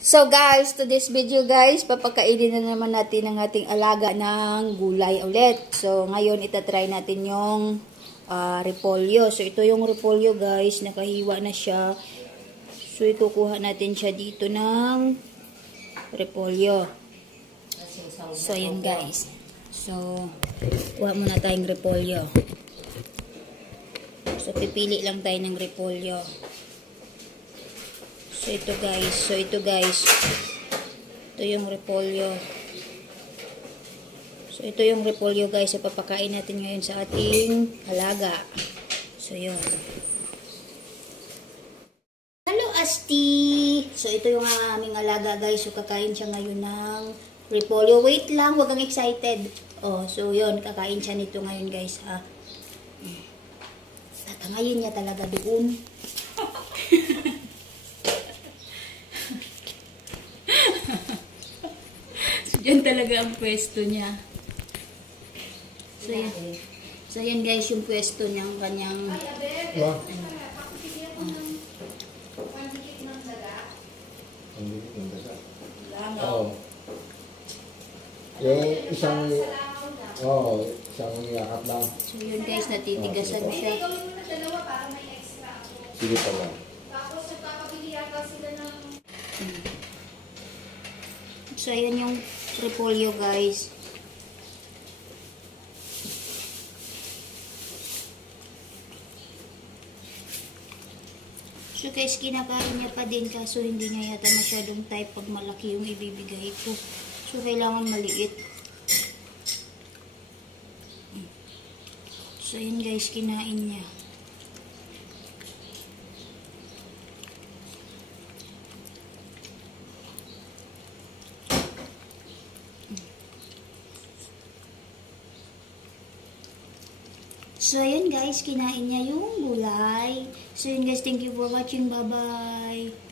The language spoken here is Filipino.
So guys, to this video guys, papakainin na naman natin ang ating alaga ng gulay ulit. So ngayon itatry natin yung repolyo. So ito yung repolyo guys, nakahiwa na siya. So ikukuha natin siya dito ng repolyo. So ayan guys. So kuha muna tayong repolyo. So pipili lang tayo ng repolyo. So ito guys, ito yung repolyo. So ito yung repolyo guys, so papakain natin ngayon sa ating alaga. So yun. Hello Asti! So ito yung aming alaga guys, so kakain siya ngayon ng repolyo. Wait lang, wag kang excited. Oh, so yun, kakain siya nito ngayon guys ha. Tatangayin niya talaga doon. Yan talaga ang pwesto niya. So yan guys yung pwesto niya, ang kanyang yung isang yakap lang. So yun guys, natitigasan siya. Sige pa lang. So ayan yung repolyo guys. So guys, kinakain niya pa din kaso hindi niya yata masyadong type pag malaki yung ibibigay ko. So kailangan maliit. So ayan guys, kinain niya. So, ayan guys, kinain niya yung gulay. So, yun guys, thank you for watching. Bye-bye!